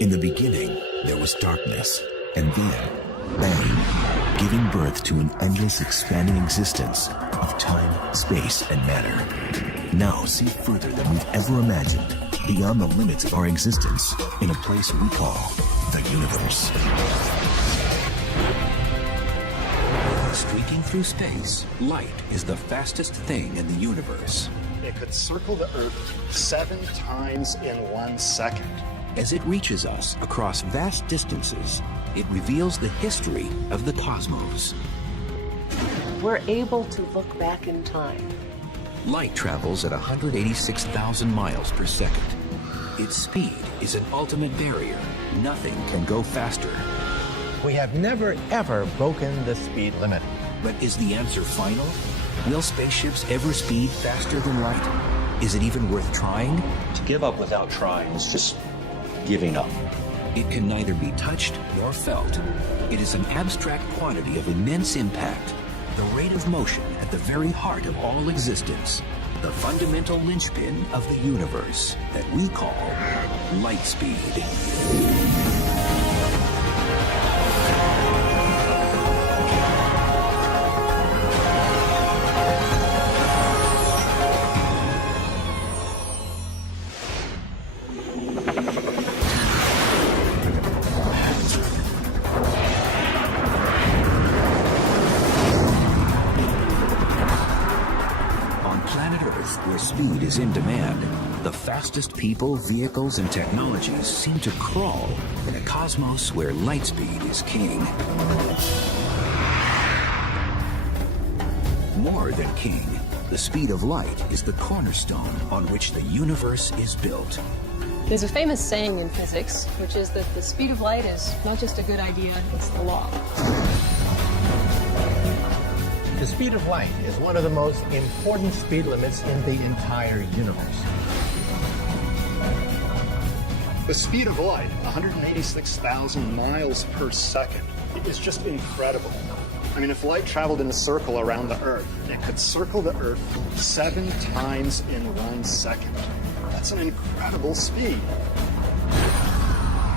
In the beginning, there was darkness, and then, bang, giving birth to an endless expanding existence of time, space, and matter. Now see further than we've ever imagined, beyond the limits of our existence, in a place we call the universe. Streaking through space, light is the fastest thing in the universe. It could circle the Earth 7 times in 1 second. As it reaches us across vast distances, it reveals the history of the cosmos. We're able to look back in time. Light travels at 186,000 miles per second. Its speed is an ultimate barrier. Nothing can go faster. We have never, ever broken the speed limit. But is the answer final? Will spaceships ever speed faster than light? Is it even worth trying? To give up without trying is just giving up. It can neither be touched nor felt. It is an abstract quantity of immense impact, the rate of motion at the very heart of all existence, the fundamental linchpin of the universe that we call light speed. Where speed is in demand, the fastest people, vehicles, and technologies seem to crawl in a cosmos where light speed is king. More than king, the speed of light is the cornerstone on which the universe is built. There's a famous saying in physics, which is that the speed of light is not just a good idea, it's the law. The speed of light is one of the most important speed limits in the entire universe. The speed of light, 186,000 miles per second, is just incredible. I mean, if light traveled in a circle around the Earth, it could circle the Earth 7 times in 1 second. That's an incredible speed.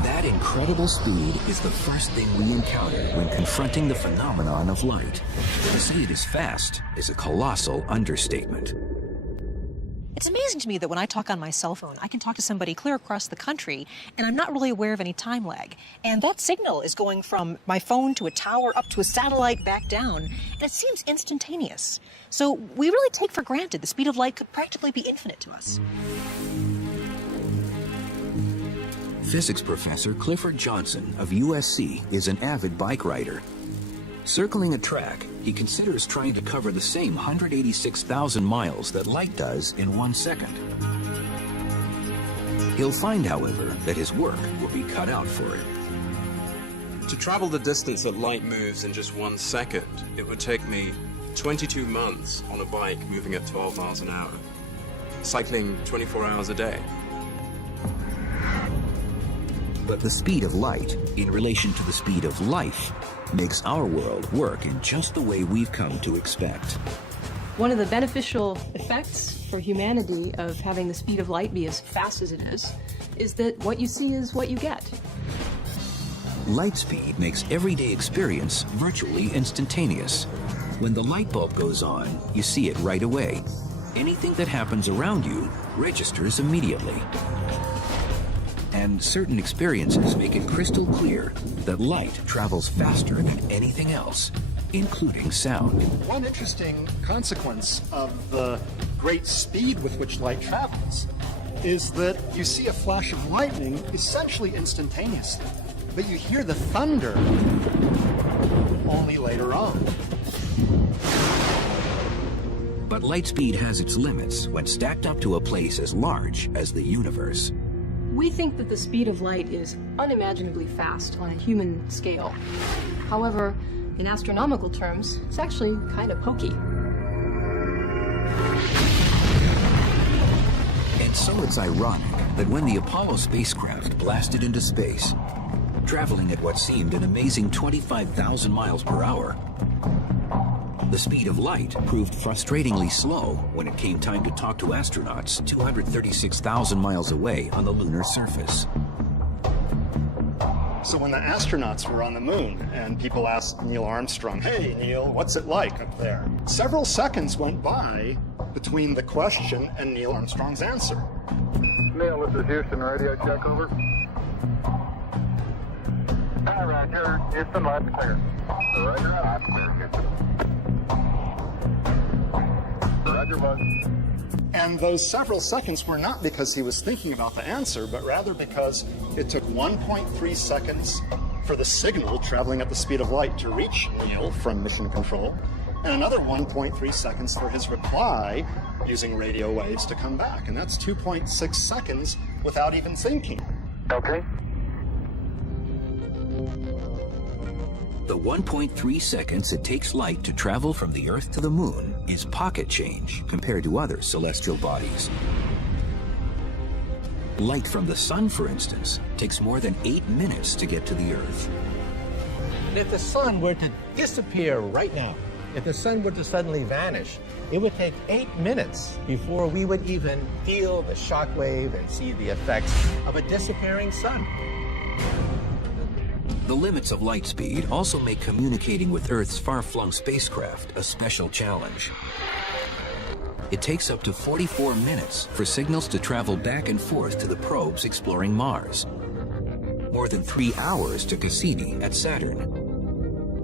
That incredible speed is the first thing we encounter when confronting the phenomenon of light. To say it is fast is a colossal understatement. It's amazing to me that when I talk on my cell phone, I can talk to somebody clear across the country, and I'm not really aware of any time lag. And that signal is going from my phone to a tower, up to a satellite, back down, and it seems instantaneous. So we really take for granted the speed of light could practically be infinite to us. Physics professor Clifford Johnson of USC is an avid bike rider. Circling a track, he considers trying to cover the same 186,000 miles that light does in 1 second. He'll find, however, that his work will be cut out for it. To travel the distance that light moves in just 1 second, it would take me 22 months on a bike moving at 12 miles an hour, cycling 24 hours a day. But the speed of light, in relation to the speed of life, makes our world work in just the way we've come to expect. One of the beneficial effects for humanity of having the speed of light be as fast as it is that what you see is what you get. Light speed makes everyday experience virtually instantaneous. When the light bulb goes on, you see it right away. Anything that happens around you registers immediately. And certain experiences make it crystal clear that light travels faster than anything else, including sound. One interesting consequence of the great speed with which light travels is that you see a flash of lightning essentially instantaneously, but you hear the thunder only later on. But light speed has its limits when stacked up to a place as large as the universe. We think that the speed of light is unimaginably fast on a human scale. However, in astronomical terms, it's actually kind of pokey. And so it's ironic that when the Apollo spacecraft blasted into space, traveling at what seemed an amazing 25,000 miles per hour, the speed of light proved frustratingly slow when it came time to talk to astronauts 236,000 miles away on the lunar surface. So when the astronauts were on the moon and people asked Neil Armstrong, "Hey, Neil, what's it like up there?" Several seconds went by between the question and Neil Armstrong's answer. Neil, this is Houston, radio check, over. Hi, Roger. Houston, line's clear. Roger, line's clear, Houston. Roger, bud. And those several seconds were not because he was thinking about the answer, but rather because it took 1.3 seconds for the signal traveling at the speed of light to reach Neil from mission control, and another 1.3 seconds for his reply using radio waves to come back. And that's 2.6 seconds without even thinking. Okay. The 1.3 seconds it takes light to travel from the Earth to the Moon is pocket change compared to other celestial bodies. Light from the Sun, for instance, takes more than 8 minutes to get to the Earth. And if the sun were to disappear right now, if the sun were to suddenly vanish, it would take 8 minutes before we would even feel the shock wave and see the effects of a disappearing sun. The limits of light speed also make communicating with Earth's far-flung spacecraft a special challenge. It takes up to 44 minutes for signals to travel back and forth to the probes exploring Mars. More than 3 hours to Cassini at Saturn.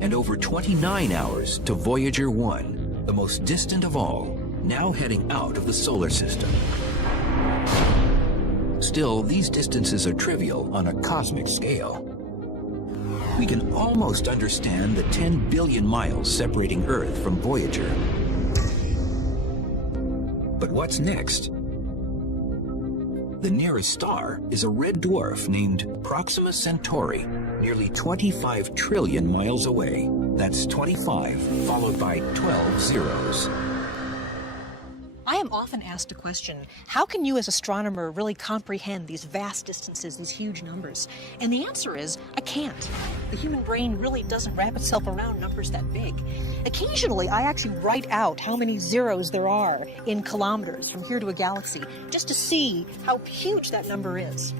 And over 29 hours to Voyager 1, the most distant of all, now heading out of the solar system. Still, these distances are trivial on a cosmic scale. We can almost understand the 10 billion miles separating Earth from Voyager. But what's next? The nearest star is a red dwarf named Proxima Centauri, nearly 25 trillion miles away. That's 25 followed by 12 zeros. I am often asked a question, how can you as an astronomer really comprehend these vast distances, these huge numbers? And the answer is, I can't. The human brain really doesn't wrap itself around numbers that big. Occasionally, I actually write out how many zeros there are in kilometers from here to a galaxy, just to see how huge that number is.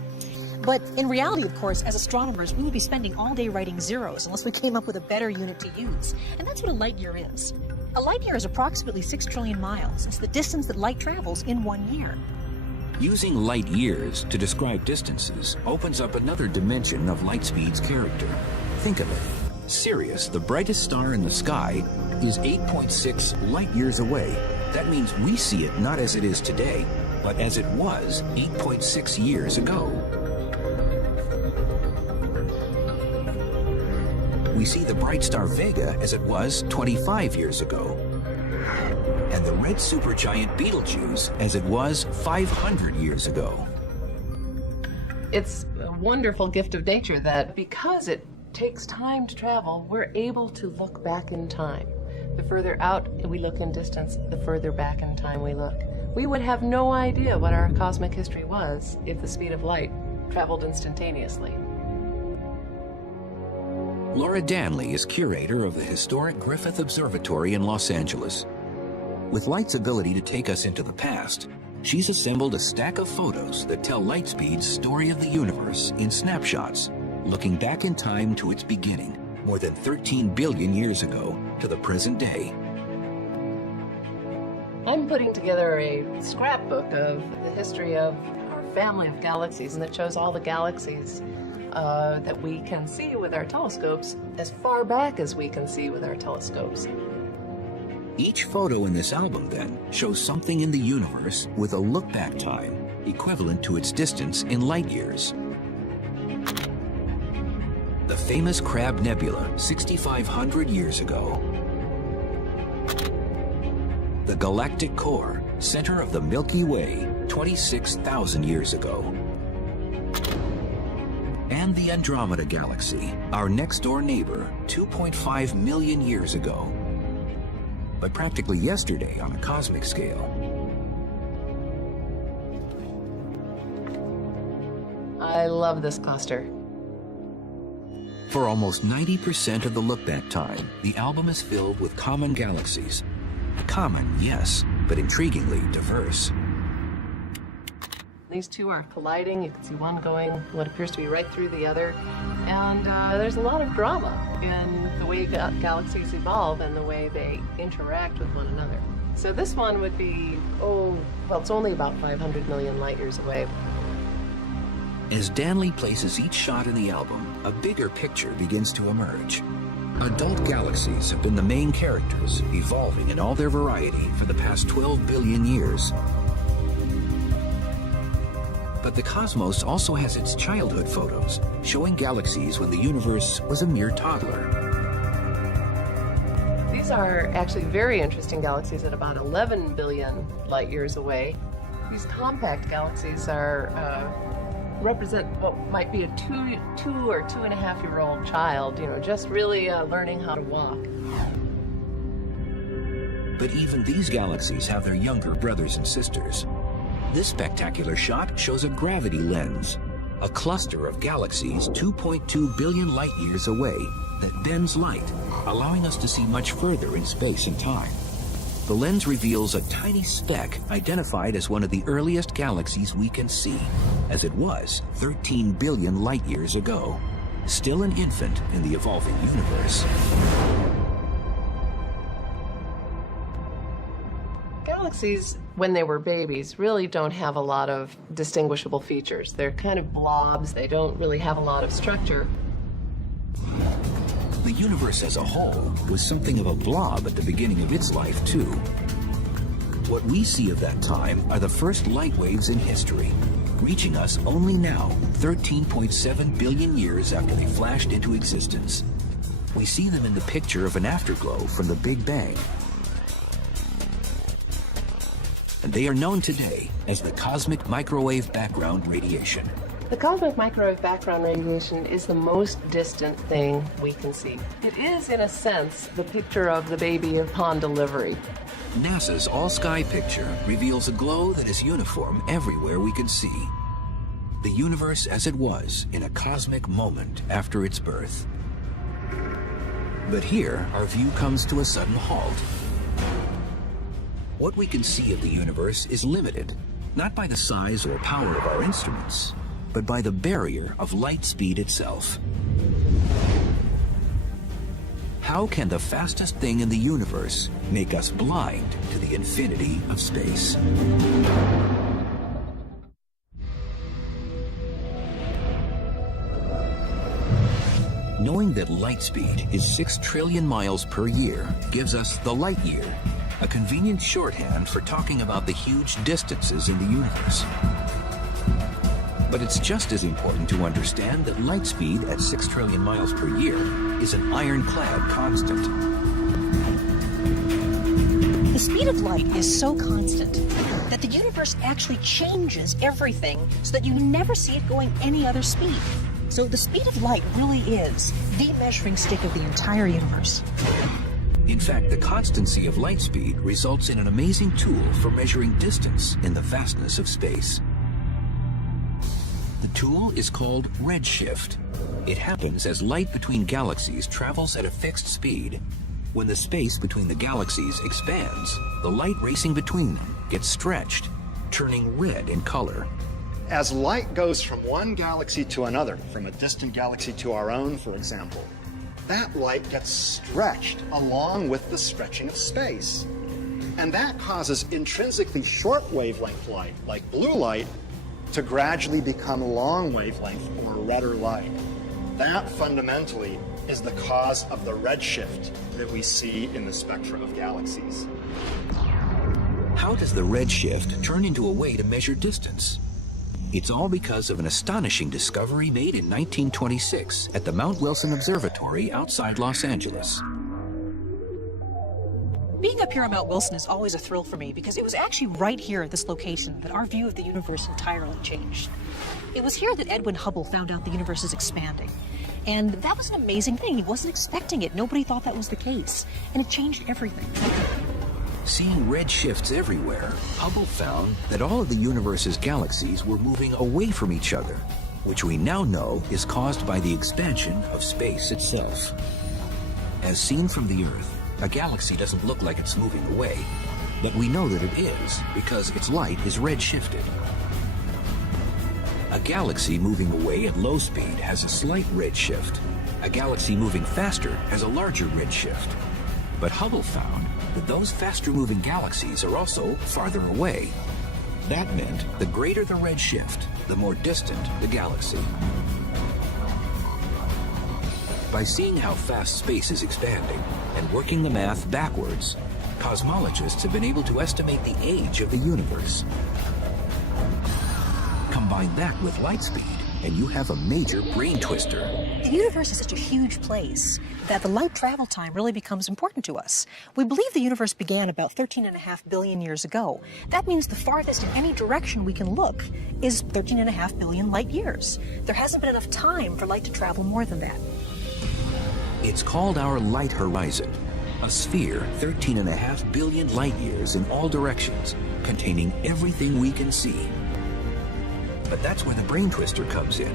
But in reality, of course, as astronomers, we would be spending all day writing zeros unless we came up with a better unit to use. And that's what a light year is. A light year is approximately 6 trillion miles. It's the distance that light travels in 1 year. Using light years to describe distances opens up another dimension of light speed's character. Think of it. Sirius, the brightest star in the sky, is 8.6 light years away. That means we see it not as it is today, but as it was 8.6 years ago. We see the bright star Vega as it was 25 years ago, and the red supergiant Betelgeuse as it was 500 years ago. It's a wonderful gift of nature that because it takes time to travel, we're able to look back in time. The further out we look in distance, the further back in time we look. We would have no idea what our cosmic history was if the speed of light traveled instantaneously. Laura Danley is curator of the historic Griffith Observatory in Los Angeles. With light's ability to take us into the past, she's assembled a stack of photos that tell light speed's story of the universe in snapshots, looking back in time to its beginning, more than 13 billion years ago, to the present day. I'm putting together a scrapbook of the history of our family of galaxies, and it shows all the galaxies that we can see with our telescopes as far back as we can see with our telescopes. Each photo in this album, then, shows something in the universe with a look-back time equivalent to its distance in light years. The famous Crab Nebula, 6,500 years ago. The galactic core, center of the Milky Way, 26,000 years ago. And the Andromeda Galaxy, our next-door neighbor, 2.5 million years ago. But practically yesterday on a cosmic scale. I love this cluster. For almost 90% of the look-back time, the album is filled with common galaxies. Common, yes, but intriguingly diverse. These two are colliding. You can see one going what appears to be right through the other. And there's a lot of drama in the way galaxies evolve and the way they interact with one another. So this one would be, it's only about 500 million light years away. As Danley places each shot in the album, a bigger picture begins to emerge. Adult galaxies have been the main characters, evolving in all their variety for the past 12 billion years. But the cosmos also has its childhood photos, showing galaxies when the universe was a mere toddler. These are actually very interesting galaxies at about 11 billion light years away. These compact galaxies represent what might be a two or 2.5-year-old child, just really learning how to walk. But even these galaxies have their younger brothers and sisters. This spectacular shot shows a gravity lens, a cluster of galaxies 2.2 billion light years away that bends light, allowing us to see much further in space and time. The lens reveals a tiny speck identified as one of the earliest galaxies we can see, as it was 13 billion light years ago, still an infant in the evolving universe. Galaxies, when they were babies, really don't have a lot of distinguishable features. They're kind of blobs. They don't really have a lot of structure. The universe as a whole was something of a blob at the beginning of its life, too. What we see of that time are the first light waves in history, reaching us only now, 13.7 billion years after they flashed into existence. We see them in the picture of an afterglow from the Big Bang. And they are known today as the cosmic microwave background radiation. The cosmic microwave background radiation is the most distant thing we can see. It is, in a sense, the picture of the baby upon delivery. NASA's all-sky picture reveals a glow that is uniform everywhere we can see. The universe as it was in a cosmic moment after its birth. But here, our view comes to a sudden halt. What we can see of the universe is limited, not by the size or power of our instruments, but by the barrier of light speed itself. How can the fastest thing in the universe make us blind to the infinity of space? Knowing that light speed is 6 trillion miles per year gives us the light year, a convenient shorthand for talking about the huge distances in the universe. But it's just as important to understand that light speed at 6 trillion miles per year is an ironclad constant. The speed of light is so constant that the universe actually changes everything so that you never see it going any other speed. So the speed of light really is the measuring stick of the entire universe. In fact, the constancy of light speed results in an amazing tool for measuring distance in the vastness of space. The tool is called redshift. It happens as light between galaxies travels at a fixed speed. When the space between the galaxies expands, the light racing between them gets stretched, turning red in color. As light goes from one galaxy to another, from a distant galaxy to our own, for example, that light gets stretched along with the stretching of space. And that causes intrinsically short wavelength light, like blue light, to gradually become long wavelength or redder light. That fundamentally is the cause of the redshift that we see in the spectra of galaxies. How does the redshift turn into a way to measure distance? It's all because of an astonishing discovery made in 1926 at the Mount Wilson Observatory outside Los Angeles. Being up here on Mount Wilson is always a thrill for me because it was actually right here at this location that our view of the universe entirely changed. It was here that Edwin Hubble found out the universe is expanding. And that was an amazing thing. He wasn't expecting it. Nobody thought that was the case. And it changed everything. Seeing red shifts everywhere, Hubble found that all of the universe's galaxies were moving away from each other, which we now know is caused by the expansion of space itself. As seen from the Earth, a galaxy doesn't look like it's moving away, but we know that it is because its light is red-shifted. A galaxy moving away at low speed has a slight redshift. A galaxy moving faster has a larger redshift. But Hubble found that those faster-moving galaxies are also farther away. That meant the greater the redshift, the more distant the galaxy. By seeing how fast space is expanding and working the math backwards, cosmologists have been able to estimate the age of the universe. Combine that with light speed, and you have a major brain twister. The universe is such a huge place that the light travel time really becomes important to us. We believe the universe began about 13.5 billion years ago. That means the farthest in any direction we can look is 13.5 billion light years. There hasn't been enough time for light to travel more than that. It's called our light horizon, a sphere 13.5 billion light years in all directions, containing everything we can see. But that's where the brain twister comes in.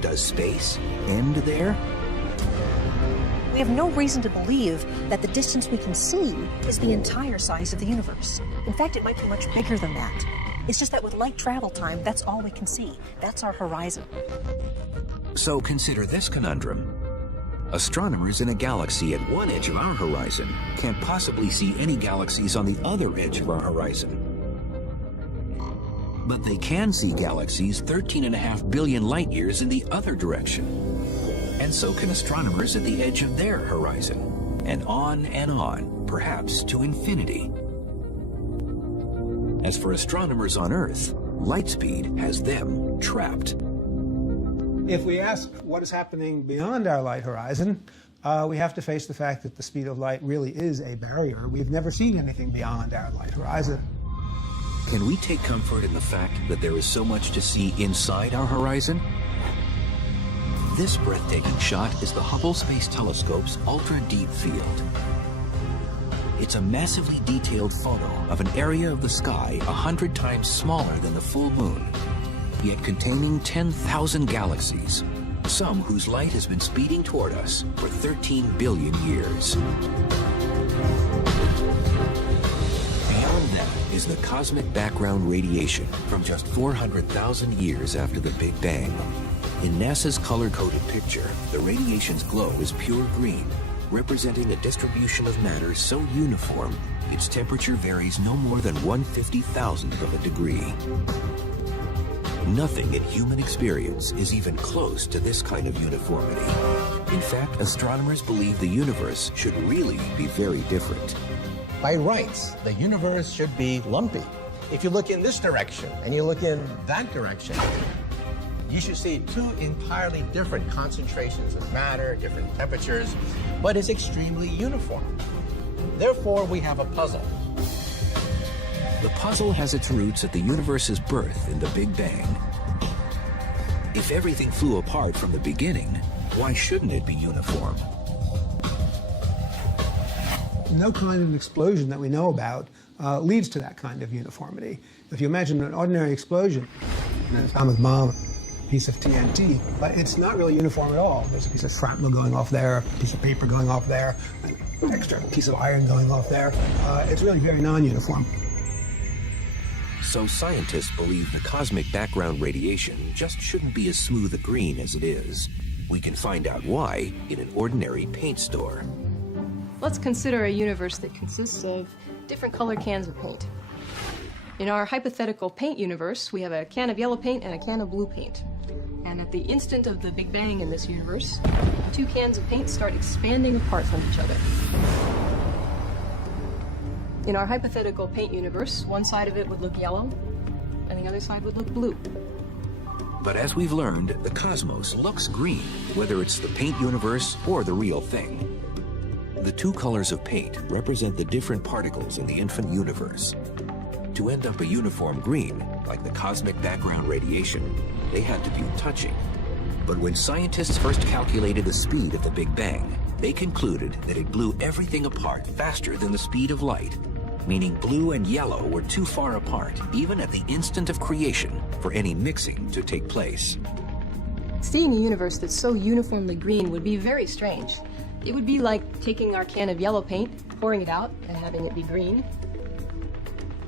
Does space end there? We have no reason to believe that the distance we can see is the entire size of the universe. In fact, it might be much bigger than that. It's just that with light travel time, that's all we can see. That's our horizon. So consider this conundrum. Astronomers in a galaxy at one edge of our horizon can't possibly see any galaxies on the other edge of our horizon. But they can see galaxies 13.5 billion light years in the other direction. And so can astronomers at the edge of their horizon. And on, perhaps to infinity. As for astronomers on Earth, light speed has them trapped. If we ask what is happening beyond our light horizon, we have to face the fact that the speed of light really is a barrier. We've never seen anything beyond our light horizon. Can we take comfort in the fact that there is so much to see inside our horizon? This breathtaking shot is the Hubble Space Telescope's ultra-deep field. It's a massively detailed photo of an area of the sky 100 times smaller than the full moon, yet containing 10,000 galaxies, some whose light has been speeding toward us for 13 billion years. Beyond that is the cosmic background radiation from just 400,000 years after the Big Bang. In NASA's color-coded picture, the radiation's glow is pure green, representing a distribution of matter so uniform, its temperature varies no more than 1/50,000th of a degree. Nothing in human experience is even close to this kind of uniformity. In fact, astronomers believe the universe should really be very different. By rights, the universe should be lumpy. If you look in this direction and you look in that direction, you should see two entirely different concentrations of matter, different temperatures, but it's extremely uniform. Therefore, we have a puzzle. The puzzle has its roots at the universe's birth in the Big Bang. If everything flew apart from the beginning, why shouldn't it be uniform? No kind of explosion that we know about leads to that kind of uniformity. If you imagine an ordinary explosion, an atomic bomb, a piece of TNT, but it's not really uniform at all. There's a piece of shrapnel going off there, a piece of paper going off there, an extra piece of iron going off there. It's really very non-uniform. So scientists believe the cosmic background radiation just shouldn't be as smooth a green as it is. We can find out why in an ordinary paint store. Let's consider a universe that consists of different color cans of paint. In our hypothetical paint universe, we have a can of yellow paint and a can of blue paint. And at the instant of the Big Bang in this universe, the two cans of paint start expanding apart from each other. In our hypothetical paint universe, one side of it would look yellow, and the other side would look blue. But as we've learned, the cosmos looks green, whether it's the paint universe or the real thing. The two colors of paint represent the different particles in the infant universe. To end up a uniform green, like the cosmic background radiation, they had to be touching. But when scientists first calculated the speed of the Big Bang, they concluded that it blew everything apart faster than the speed of light, meaning blue and yellow were too far apart, even at the instant of creation, for any mixing to take place. Seeing a universe that's so uniformly green would be very strange. It would be like taking our can of yellow paint, pouring it out, and having it be green,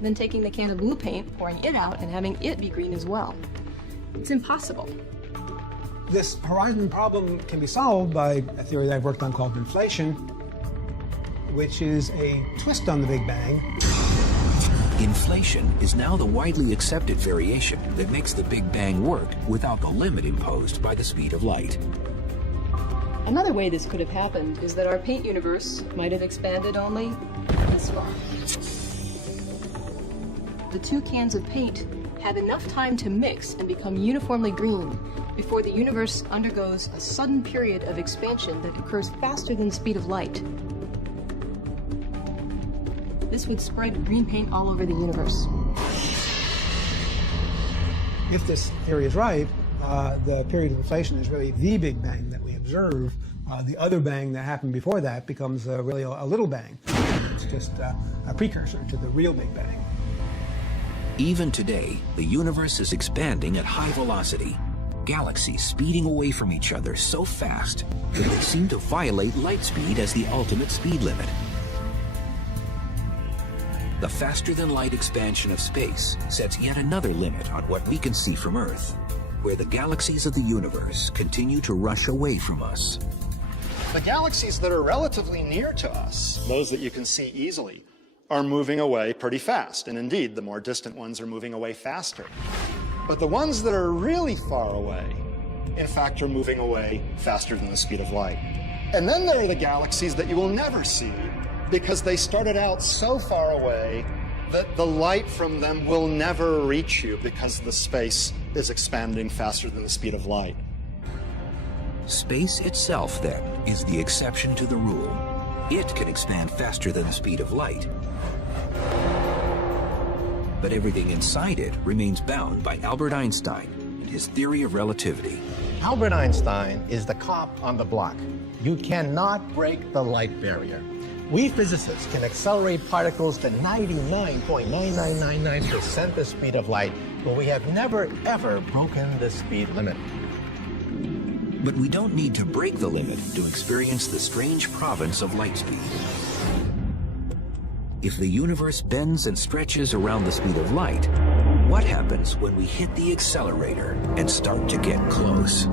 then taking the can of blue paint, pouring it out, and having it be green as well. It's impossible. This horizon problem can be solved by a theory that I've worked on called inflation, which is a twist on the Big Bang. Inflation is now the widely accepted variation that makes the Big Bang work without the limit imposed by the speed of light. Another way this could have happened is that our paint universe might have expanded only this far. The two cans of paint have enough time to mix and become uniformly green before the universe undergoes a sudden period of expansion that occurs faster than the speed of light. This would spread green paint all over the universe. If this theory is right, the period of inflation is really the Big Bang that we observe. The other bang that happened before that becomes really a little bang. It's just a precursor to the real Big Bang. Even today, the universe is expanding at high velocity. Galaxies speeding away from each other so fast that they seem to violate light speed as the ultimate speed limit. The faster-than-light expansion of space sets yet another limit on what we can see from Earth, where the galaxies of the universe continue to rush away from us. The galaxies that are relatively near to us, those that you can see easily, are moving away pretty fast. And indeed, the more distant ones are moving away faster. But the ones that are really far away, in fact, are moving away faster than the speed of light. And then there are the galaxies that you will never see because they started out so far away that the light from them will never reach you because the space is expanding faster than the speed of light. Space itself, then, is the exception to the rule. It can expand faster than the speed of light. But everything inside it remains bound by Albert Einstein and his theory of relativity. Albert Einstein is the cop on the block. You cannot break the light barrier. We physicists can accelerate particles to 99.9999% the speed of light, but we have never, ever broken the speed limit. But we don't need to break the limit to experience the strange province of light speed. If the universe bends and stretches around the speed of light, what happens when we hit the accelerator and start to get close?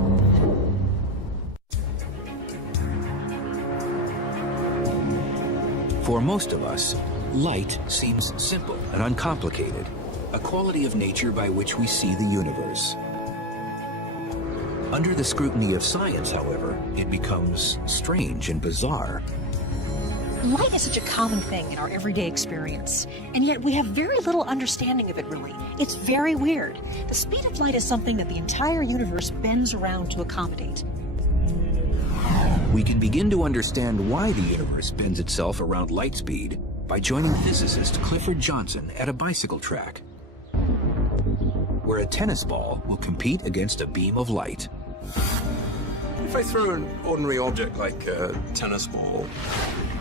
For most of us, light seems simple and uncomplicated, a quality of nature by which we see the universe. Under the scrutiny of science, however, it becomes strange and bizarre. Light is such a common thing in our everyday experience, and yet we have very little understanding of it, really. It's very weird. The speed of light is something that the entire universe bends around to accommodate. We can begin to understand why the universe bends itself around light speed by joining physicist Clifford Johnson at a bicycle track, where a tennis ball will compete against a beam of light. If I throw an ordinary object like a tennis ball,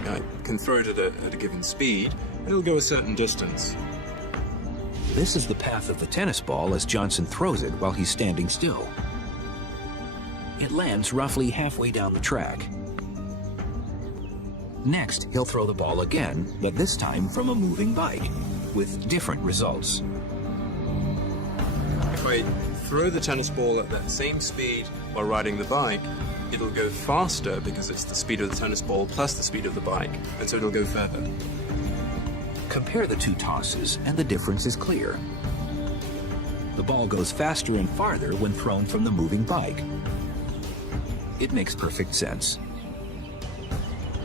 I can throw it at a given speed, and it'll go a certain distance. This is the path of the tennis ball as Johnson throws it while he's standing still. It lands roughly halfway down the track. Next, he'll throw the ball again, but this time from a moving bike, with different results. If I throw the tennis ball at that same speed while riding the bike, it'll go faster because it's the speed of the tennis ball plus the speed of the bike, and so it'll go further. Compare the two tosses, and the difference is clear. The ball goes faster and farther when thrown from the moving bike. It makes perfect sense.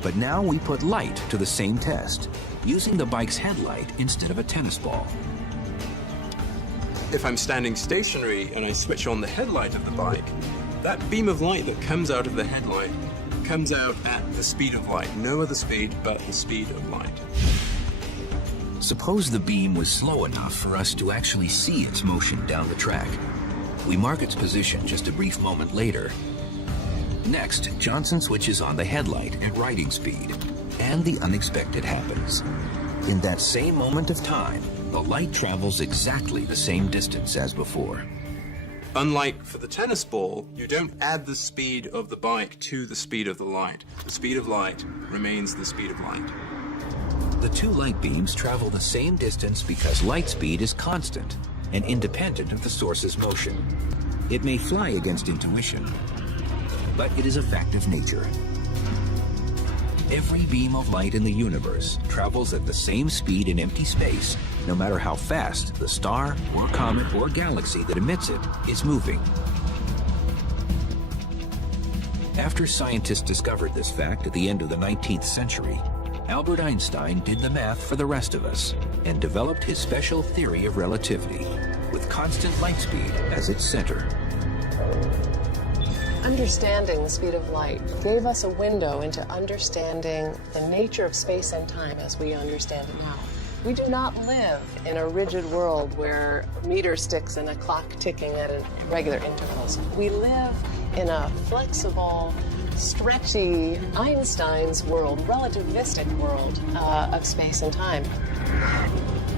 But now we put light to the same test, using the bike's headlight instead of a tennis ball. If I'm standing stationary and I switch on the headlight of the bike, that beam of light that comes out of the headlight comes out at the speed of light. No other speed but the speed of light. Suppose the beam was slow enough for us to actually see its motion down the track. We mark its position just a brief moment later. Next, Johnson switches on the headlight at riding speed, and the unexpected happens. In that same moment of time, the light travels exactly the same distance as before. Unlike for the tennis ball, you don't add the speed of the bike to the speed of the light. The speed of light remains the speed of light. The two light beams travel the same distance because light speed is constant and independent of the source's motion. It may fly against intuition, but it is a fact of nature. Every beam of light in the universe travels at the same speed in empty space, no matter how fast the star or comet or galaxy that emits it is moving. After scientists discovered this fact at the end of the 19th century, Albert Einstein did the math for the rest of us and developed his special theory of relativity, with constant light speed as its center. Understanding the speed of light gave us a window into understanding the nature of space and time as we understand it now. We do not live in a rigid world where meter sticks and a clock ticking at regular intervals. We live in a flexible, stretchy Einstein's world, relativistic world of space and time.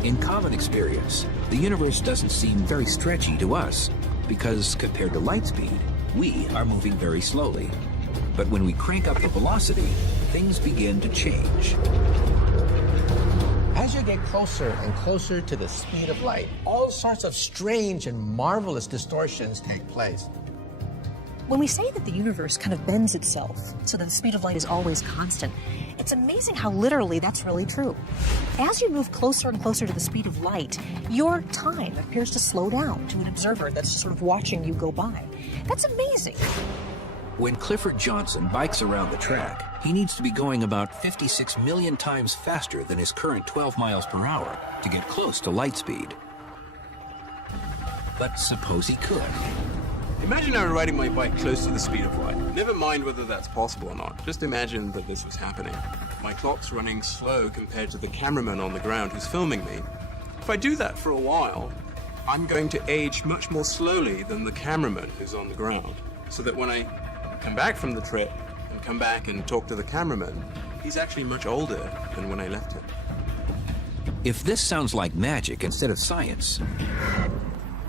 In common experience, the universe doesn't seem very stretchy to us because compared to light speed, we are moving very slowly. But when we crank up the velocity, things begin to change. As you get closer and closer to the speed of light, all sorts of strange and marvelous distortions take place. When we say that the universe kind of bends itself so that the speed of light is always constant, it's amazing how literally that's really true. As you move closer and closer to the speed of light, your time appears to slow down to an observer that's just sort of watching you go by. That's amazing. When Clifford Johnson bikes around the track, he needs to be going about 56 million times faster than his current 12 miles per hour to get close to light speed. But suppose he could. Imagine I were riding my bike close to the speed of light. Never mind whether that's possible or not. Just imagine that this was happening. My clock's running slow compared to the cameraman on the ground who's filming me. If I do that for a while, I'm going to age much more slowly than the cameraman who's on the ground. So that when I come back from the trip and come back and talk to the cameraman, he's actually much older than when I left him. If this sounds like magic instead of science,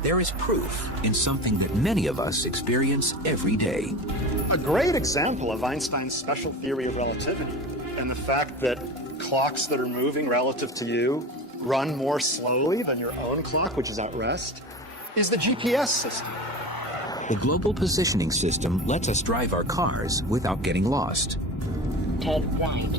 there is proof in something that many of us experience every day. A great example of Einstein's special theory of relativity and the fact that clocks that are moving relative to you run more slowly than your own clock, which is at rest, is the GPS system. The global positioning system lets us drive our cars without getting lost. Turn right.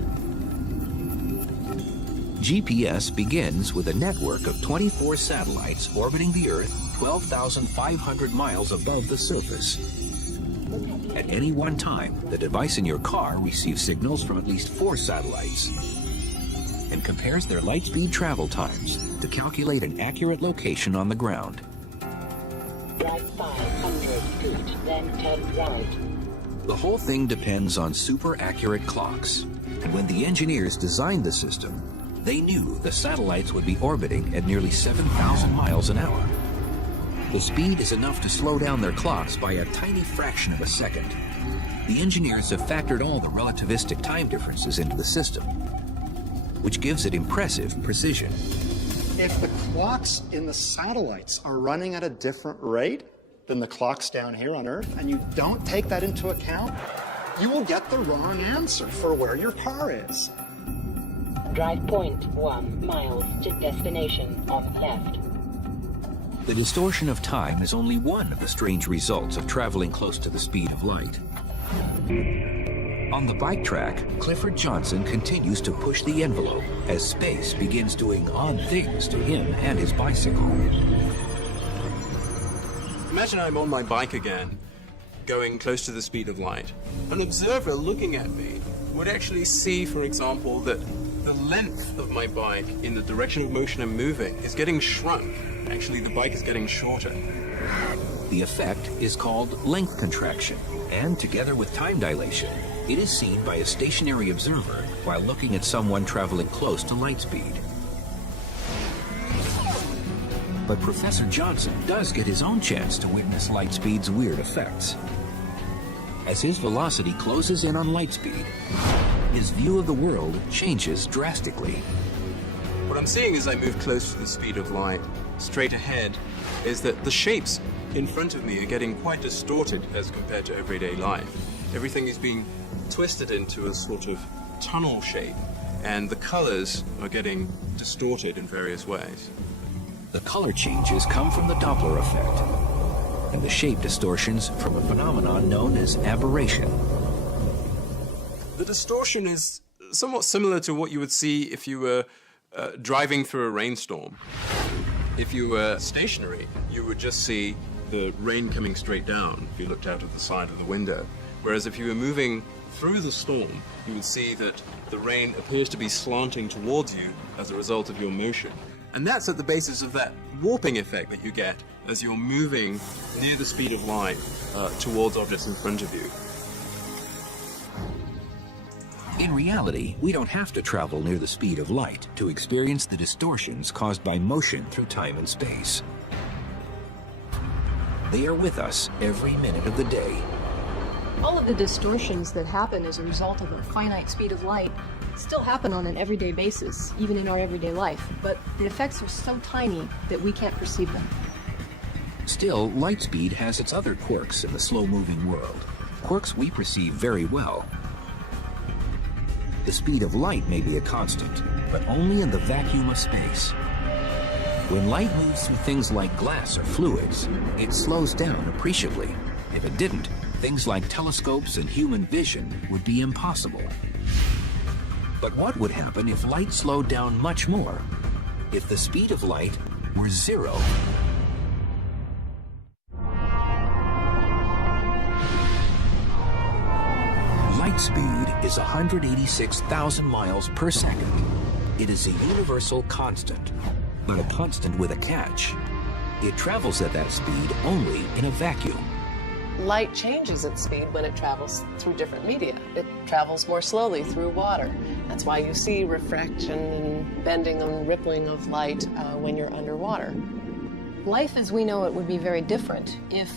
GPS begins with a network of 24 satellites orbiting the Earth 12,500 miles above the surface. At any one time, the device in your car receives signals from at least 4 satellites and compares their light speed travel times to calculate an accurate location on the ground. Drive 500 feet, then turn right. The whole thing depends on super accurate clocks. And when the engineers designed the system, they knew the satellites would be orbiting at nearly 7,000 miles an hour. The speed is enough to slow down their clocks by a tiny fraction of a second. The engineers have factored all the relativistic time differences into the system, which gives it impressive precision. If the clocks in the satellites are running at a different rate than the clocks down here on Earth, and you don't take that into account, you will get the wrong answer for where your car is. Drive 0.1 miles to destination on left. The distortion of time is only one of the strange results of traveling close to the speed of light. On the bike track, Clifford Johnson continues to push the envelope as space begins doing odd things to him and his bicycle. Imagine I'm on my bike again, going close to the speed of light. An observer looking at me would actually see, for example, that the length of my bike in the direction of motion I'm moving is getting shrunk. Actually, the bike is getting shorter. The effect is called length contraction, and together with time dilation, it is seen by a stationary observer while looking at someone traveling close to light speed. But Professor Johnson does get his own chance to witness light speed's weird effects. As his velocity closes in on light speed, his view of the world changes drastically. What I'm seeing as I move close to the speed of light, straight ahead, is that the shapes in front of me are getting quite distorted as compared to everyday life. Everything is being twisted into a sort of tunnel shape, and the colors are getting distorted in various ways. The color changes come from the Doppler effect. and the shape distortions from a phenomenon known as aberration. The distortion is somewhat similar to what you would see if you were driving through a rainstorm. If you were stationary, you would just see the rain coming straight down if you looked out of the side of the window. Whereas if you were moving through the storm, you would see that the rain appears to be slanting towards you as a result of your motion. And that's at the basis of that warping effect that you get as you're moving near the speed of light towards objects in front of you. In reality, we don't have to travel near the speed of light to experience the distortions caused by motion through time and space. They are with us every minute of the day. All of the distortions that happen as a result of a finite speed of light still happen on an everyday basis, even in our everyday life, but the effects are so tiny that we can't perceive them. Still, light speed has its other quirks in the slow-moving world, quirks we perceive very well. The speed of light may be a constant, but only in the vacuum of space. When light moves through things like glass or fluids, it slows down appreciably. If it didn't, things like telescopes and human vision would be impossible. But what would happen if light slowed down much more? If the speed of light were zero? Light speed is 186,000 miles per second. It is a universal constant, but a constant with a catch. It travels at that speed only in a vacuum. Light changes its speed when it travels through different media. It travels more slowly through water. That's why you see refraction and bending and rippling of light when you're underwater. Life as we know it would be very different if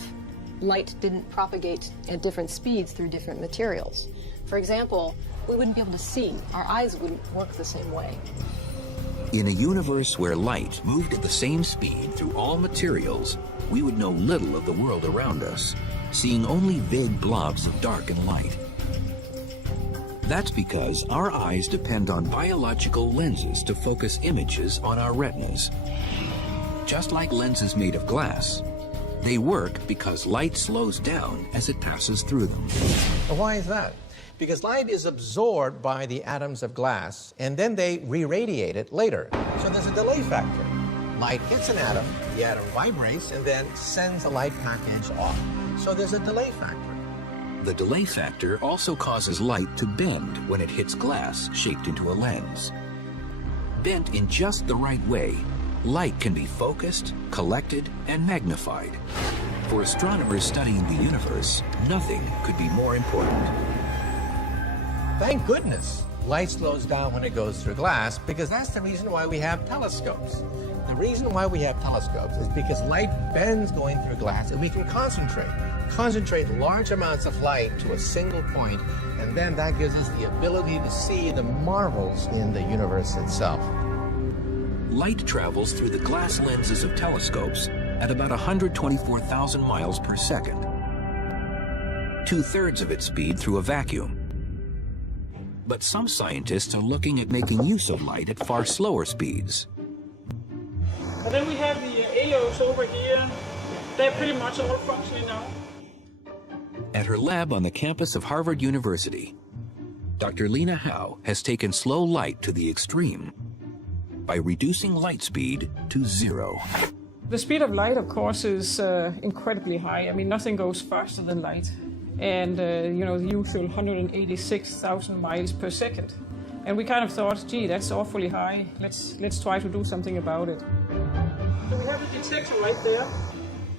light didn't propagate at different speeds through different materials. For example, we wouldn't be able to see. Our eyes wouldn't work the same way. In a universe where light moved at the same speed through all materials, we would know little of the world around us, seeing only vague blobs of dark and light. That's because our eyes depend on biological lenses to focus images on our retinas. Just like lenses made of glass, they work because light slows down as it passes through them. Why is that? Because light is absorbed by the atoms of glass, and then they re-radiate it later. So there's a delay factor. Light hits an atom, the atom vibrates, and then sends a light package off. So there's a delay factor. The delay factor also causes light to bend when it hits glass shaped into a lens. Bent in just the right way, light can be focused, collected, and magnified. For astronomers studying the universe, nothing could be more important. Thank goodness light slows down when it goes through glass, because that's the reason why we have telescopes. The reason why we have telescopes is because light bends going through glass, and we can concentrate large amounts of light to a single point, and then that gives us the ability to see the marvels in the universe itself. Light travels through the glass lenses of telescopes at about 124,000 miles per second. 2/3 of its speed through a vacuum. But some scientists are looking at making use of light at far slower speeds. And then we have the AOs over here. They're pretty much all functioning now. At her lab on the campus of Harvard University, Dr. Lena Howe has taken slow light to the extreme by reducing light speed to zero. The speed of light, of course, is incredibly high. I mean, nothing goes faster than light. And, you know, the usual 186,000 miles per second. And we kind of thought, gee, that's awfully high. Let's try to do something about it. So we have a detector right there.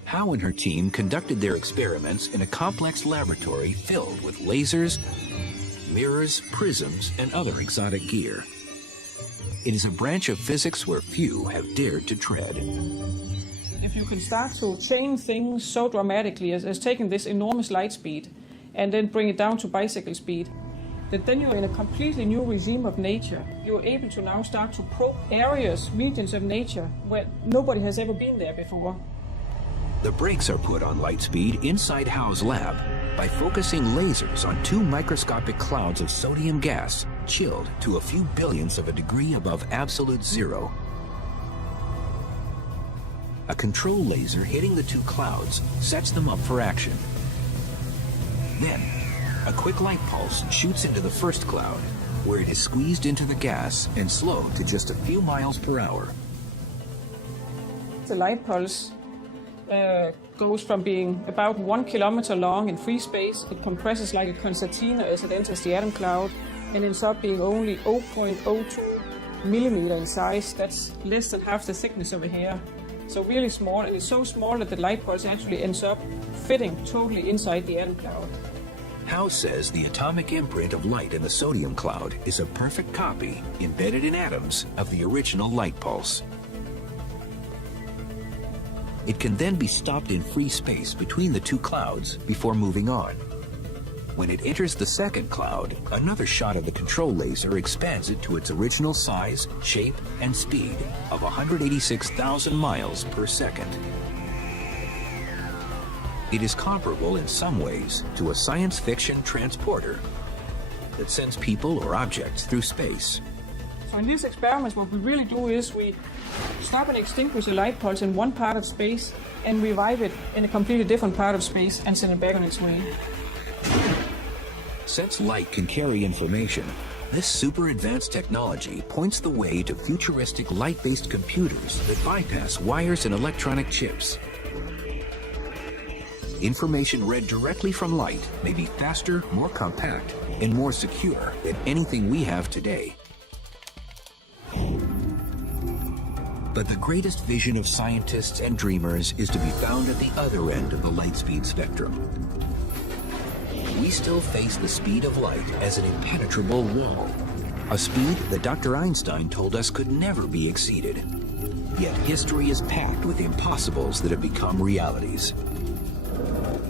Howe and her team conducted their experiments in a complex laboratory filled with lasers, mirrors, prisms, and other exotic gear. It is a branch of physics where few have dared to tread. If you can start to change things so dramatically as taking this enormous light speed and then bring it down to bicycle speed, that then you're in a completely new regime of nature. You're able to now start to probe areas, regions of nature where nobody has ever been there before. The brakes are put on light speed inside Howe's lab by focusing lasers on 2 microscopic clouds of sodium gas chilled to a few billionths of a degree above absolute zero. A control laser hitting the two clouds sets them up for action. Then, a quick light pulse shoots into the first cloud, where it is squeezed into the gas and slowed to just a few miles per hour. The light pulse goes from being about 1 kilometer long in free space. It compresses like a concertina as it enters the atom cloud and ends up being only 0.02 millimeter in size. That's less than half the thickness of a hair. So really small, and it's so small that the light pulse actually ends up fitting totally inside the atom cloud. Howe says the atomic imprint of light in the sodium cloud is a perfect copy, embedded in atoms, of the original light pulse. It can then be stopped in free space between the two clouds before moving on. When it enters the second cloud, another shot of the control laser expands it to its original size, shape, and speed of 186,000 miles per second. It is comparable in some ways to a science fiction transporter that sends people or objects through space. So in these experiments, what we really do is we stop and extinguish a light pulse in one part of space and revive it in a completely different part of space and send it back on its way. Since light can carry information, this super advanced technology points the way to futuristic light-based computers that bypass wires and electronic chips. Information read directly from light may be faster, more compact, and more secure than anything we have today. But the greatest vision of scientists and dreamers is to be found at the other end of the light speed spectrum. We still face the speed of light as an impenetrable wall, a speed that Dr. Einstein told us could never be exceeded. Yet history is packed with impossibles that have become realities.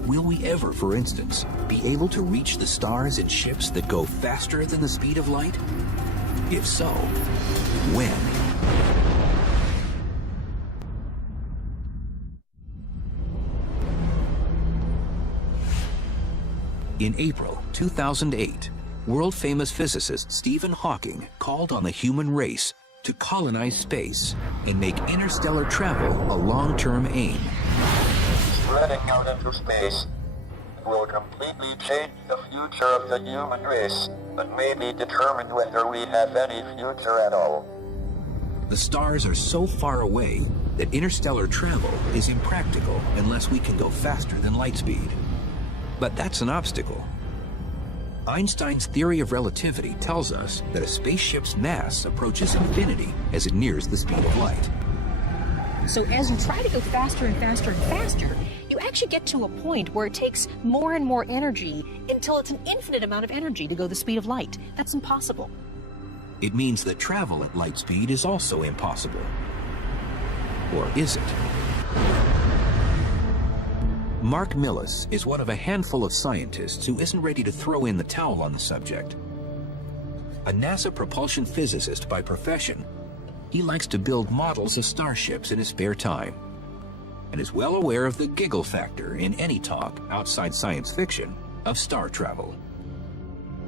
Will we ever, for instance, be able to reach the stars in ships that go faster than the speed of light? If so, when? In April 2008, world-famous physicist Stephen Hawking called on the human race to colonize space and make interstellar travel a long-term aim. Spreading out into space will completely change the future of the human race, but maybe determine whether we have any future at all. The stars are so far away that interstellar travel is impractical unless we can go faster than light speed. But that's an obstacle. Einstein's theory of relativity tells us that a spaceship's mass approaches infinity as it nears the speed of light. So as you try to go faster and faster and faster, you actually get to a point where it takes more and more energy until it's an infinite amount of energy to go the speed of light. That's impossible. It means that travel at light speed is also impossible. Or is it? Mark Millis is one of a handful of scientists who isn't ready to throw in the towel on the subject. A NASA propulsion physicist by profession, he likes to build models of starships in his spare time, and is well aware of the giggle factor in any talk outside science fiction of star travel.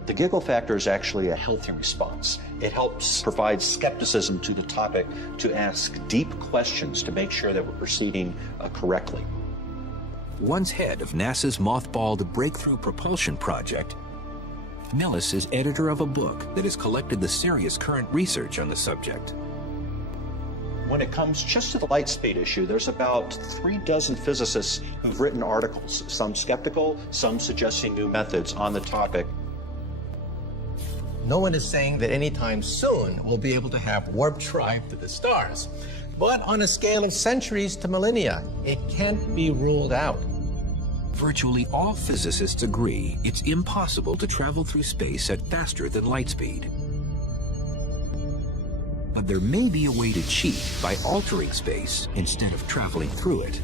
The giggle factor is actually a healthy response. It helps provide skepticism to the topic, to ask deep questions to make sure that we're proceeding correctly. Once head of NASA's mothballed Breakthrough Propulsion Project, Millis is editor of a book that has collected the serious current research on the subject. When it comes just to the light speed issue, there's about 36 physicists who've written articles, some skeptical, some suggesting new methods on the topic. No one is saying that anytime soon we'll be able to have warp drive to the stars. But on a scale of centuries to millennia, it can't be ruled out. Virtually all physicists agree it's impossible to travel through space at faster than light speed. But there may be a way to cheat by altering space instead of traveling through it.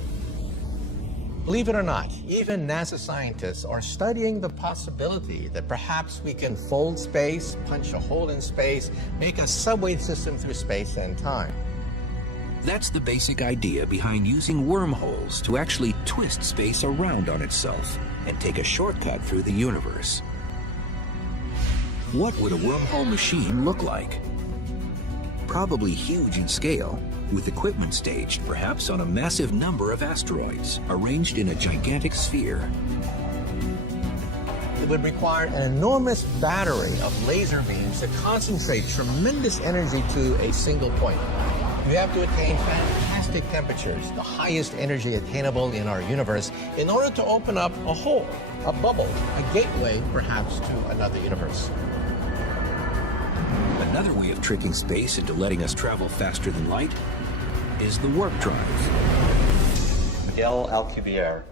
Believe it or not, even NASA scientists are studying the possibility that perhaps we can fold space, punch a hole in space, make a subway system through space and time. That's the basic idea behind using wormholes to actually twist space around on itself and take a shortcut through the universe. What would a wormhole machine look like? Probably huge in scale, with equipment staged perhaps on a massive number of asteroids arranged in a gigantic sphere. It would require an enormous battery of laser beams to concentrate tremendous energy to a single point. We have to attain fantastic temperatures, the highest energy attainable in our universe, in order to open up a hole, a bubble, a gateway perhaps to another universe. Another way of tricking space into letting us travel faster than light is the warp drive. Miguel Alcubierre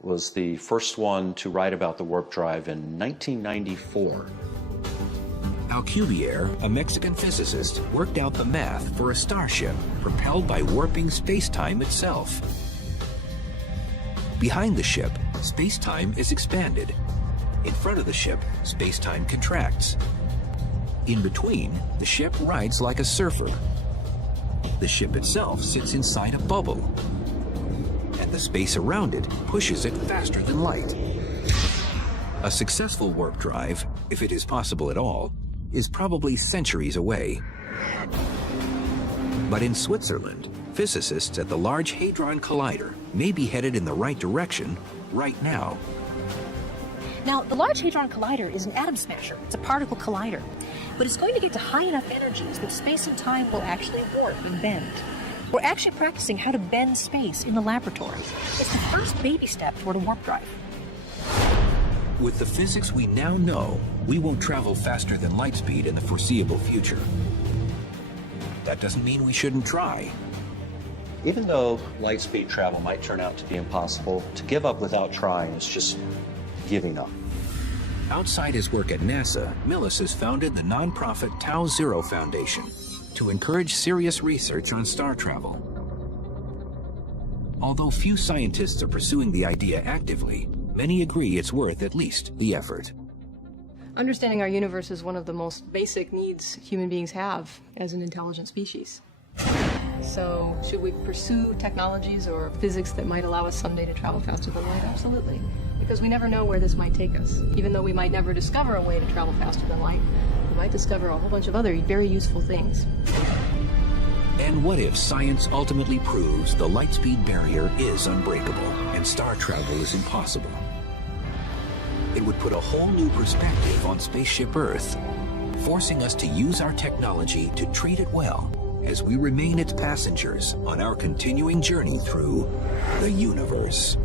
was the first one to write about the warp drive in 1994. Alcubierre, a Mexican physicist, worked out the math for a starship propelled by warping space-time itself. Behind the ship, space-time is expanded. In front of the ship, space-time contracts. In between, the ship rides like a surfer. The ship itself sits inside a bubble, and the space around it pushes it faster than light. A successful warp drive, if it is possible at all, is probably centuries away. But in Switzerland, physicists at the Large Hadron Collider may be headed in the right direction right now. Now, the Large Hadron Collider is an atom smasher. It's a particle collider. But it's going to get to high enough energies that space and time will actually warp and bend. We're actually practicing how to bend space in the laboratory. It's the first baby step toward a warp drive. With the physics we now know, we won't travel faster than light speed in the foreseeable future. That doesn't mean we shouldn't try. Even though light speed travel might turn out to be impossible, to give up without trying is just giving up. Outside his work at NASA, Millis has founded the nonprofit Tau Zero Foundation to encourage serious research on star travel. Although few scientists are pursuing the idea actively, many agree it's worth at least the effort. Understanding our universe is one of the most basic needs human beings have as an intelligent species. So, should we pursue technologies or physics that might allow us someday to travel faster than light? Absolutely. Because we never know where this might take us. Even though we might never discover a way to travel faster than light, we might discover a whole bunch of other very useful things. And what if science ultimately proves the light speed barrier is unbreakable and star travel is impossible? It would put a whole new perspective on spaceship Earth, forcing us to use our technology to treat it well as we remain its passengers on our continuing journey through the universe.